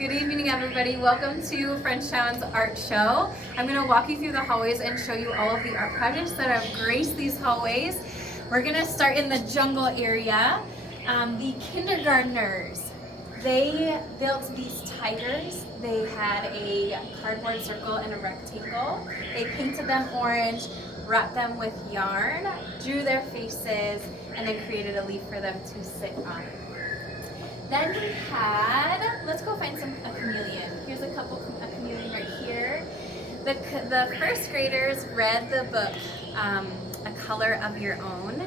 Good evening, everybody. Welcome to Frenchtown's Art Show. I'm going to walk you through the hallways and show you all of the art projects that have graced these hallways. We're going to start in the jungle area. The kindergartners, they built these tigers. They had a cardboard circle and a rectangle. They painted them orange, wrapped them with yarn, drew their faces, and then created a leaf for them to sit on. Then we had, let's go find a chameleon. Here's a chameleon right here. The first graders read the book, A Color of Your Own,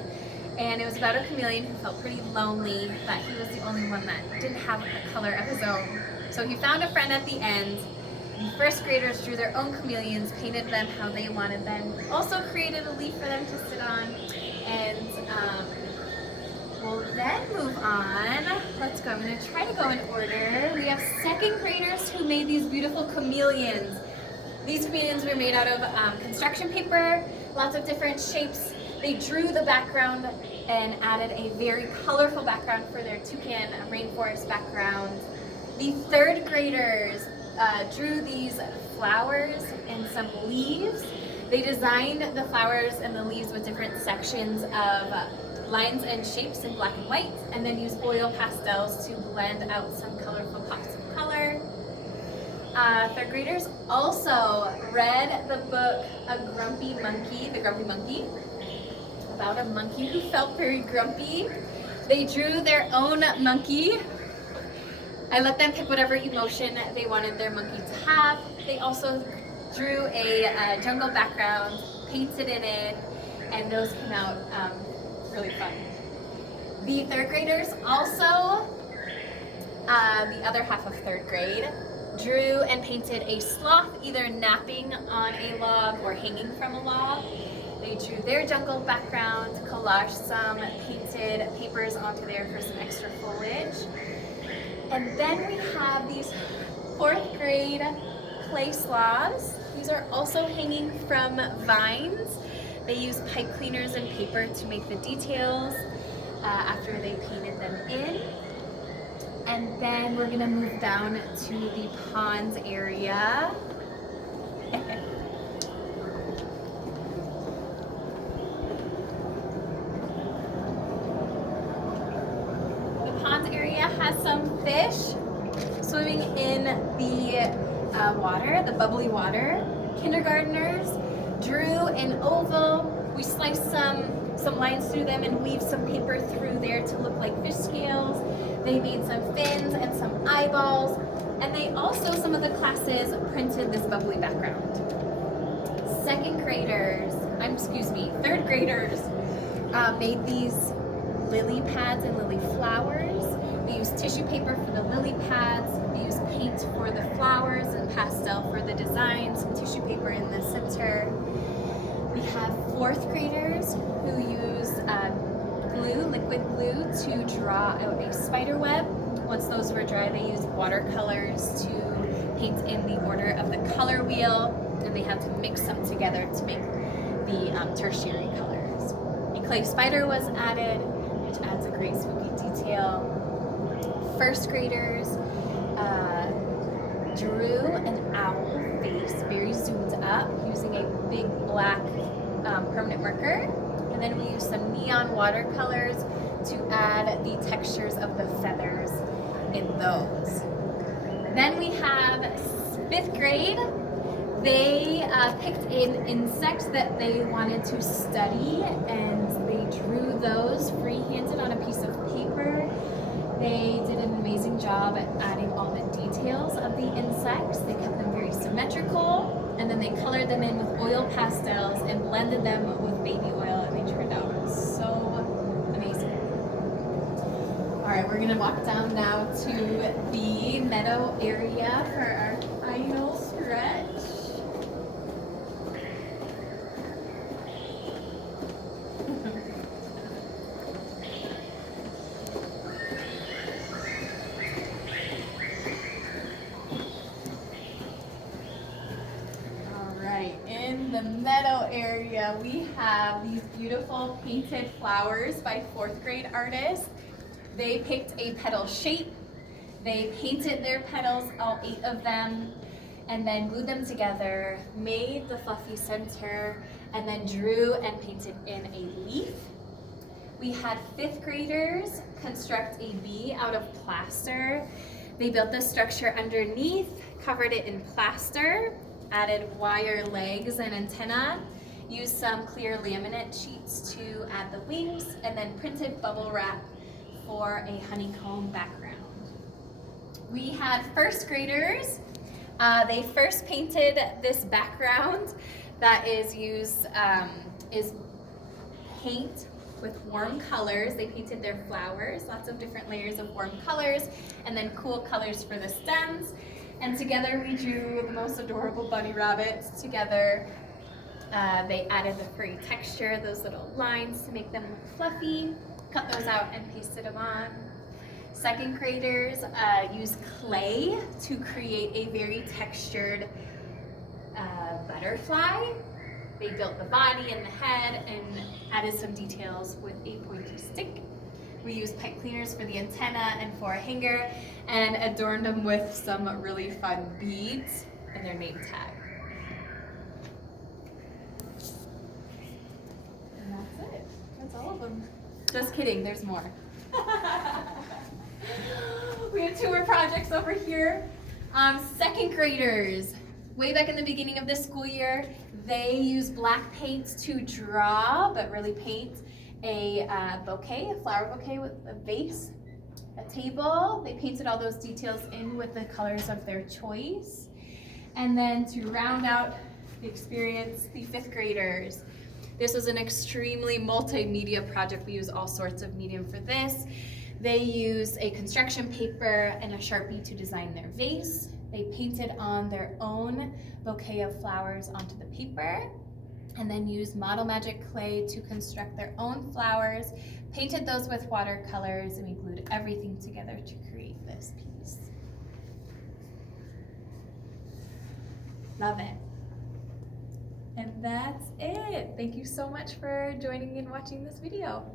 and it was about a chameleon who felt pretty lonely, that he was the only one that didn't have a color of his own. So he found a friend at the end. The first graders drew their own chameleons, painted them how they wanted them, also created a leaf for them to sit on, and we'll then move on. Let's go. I'm going to try to go in order. We have second graders who made these beautiful chameleons. These chameleons were made out of construction paper, lots of different shapes. They drew the background and added a very colorful background for their toucan rainforest background. The third graders drew these flowers and some leaves. They designed the flowers and the leaves with different sections of lines and shapes in black and white, and then use oil pastels to blend out some colorful pops of color. Third graders also read the book The Grumpy Monkey, about a monkey who felt very grumpy. They drew their own monkey. I let them pick whatever emotion they wanted their monkey to have. They also drew a jungle background, painted in it, and those came out really fun. The third graders also, the other half of third grade, drew and painted a sloth either napping on a log or hanging from a log. They drew their jungle background, collaged some painted papers onto there for some extra foliage. And then we have these fourth grade clay sloths. These are also hanging from vines. They use pipe cleaners and paper to make the details after they painted them in. And then we're gonna move down to the ponds area. The ponds area has some fish swimming in the water, the bubbly water. Kindergartners drew an oval. We sliced some lines through them and weaved some paper through there to look like fish scales. They made some fins and some eyeballs, and they also, some of the classes, printed this bubbly background. Third graders made these lily pads and lily flowers. We used tissue paper for the lily pads. We used paint for the flowers and pastel for the designs, some tissue paper in the center. We have fourth graders who used liquid glue to draw out a spider web. Once those were dry, they used watercolors to paint in the order of the color wheel, and they had to mix them together to make the tertiary colors. A clay spider was added, which adds a great spooky detail. First graders drew an owl face, very zoomed up, using a big black permanent marker. And then we used some neon watercolors to add the textures of the feathers in those. Then we have fifth grade. They picked an insect that they wanted to study, and they drew those free-handed on a piece of paper. They did an amazing job at adding all the details of the insects. They kept them very symmetrical, and then they colored them in with oil pastels and blended them with baby oil, and they turned out so amazing. All right, we're gonna walk down now to the meadow area for our final stretch. In the meadow area, we have these beautiful painted flowers by fourth grade artists. They picked a petal shape, They painted their petals, all 8 of them, and then glued them together, made the fluffy center, and then drew and painted in a leaf. We had 5th graders construct a bee out of plaster. They built the structure underneath, covered it in plaster, added wire legs and antenna, used some clear laminate sheets to add the wings, and then printed bubble wrap for a honeycomb background. We had 1st graders. They first painted this background that is paint with warm colors. They painted their flowers, lots of different layers of warm colors, and then cool colors for the stems. And together we drew the most adorable bunny rabbits together. They added the furry texture, those little lines to make them look fluffy, cut those out and pasted them on. 2nd graders used clay to create a very textured butterfly. They built the body and the head and added some details with a pointy stick. We used pipe cleaners for the antenna and for a hanger, and adorned them with some really fun beads and their name tag. And that's it. That's all of them. Just kidding, there's more. We have 2 more projects over here. 2nd graders, way back in the beginning of this school year, they used black paint to draw, but really paint a bouquet, a flower bouquet with a vase, a table. They painted all those details in with the colors of their choice. And then to round out the experience, the 5th graders. This was an extremely multimedia project. We use all sorts of medium for this. They used a construction paper and a Sharpie to design their vase. They painted on their own bouquet of flowers onto the paper, and then used Model Magic clay to construct their own flowers, painted those with watercolors, and we glued everything together to create this piece. Love it. And that's it. Thank you so much for joining me and watching this video.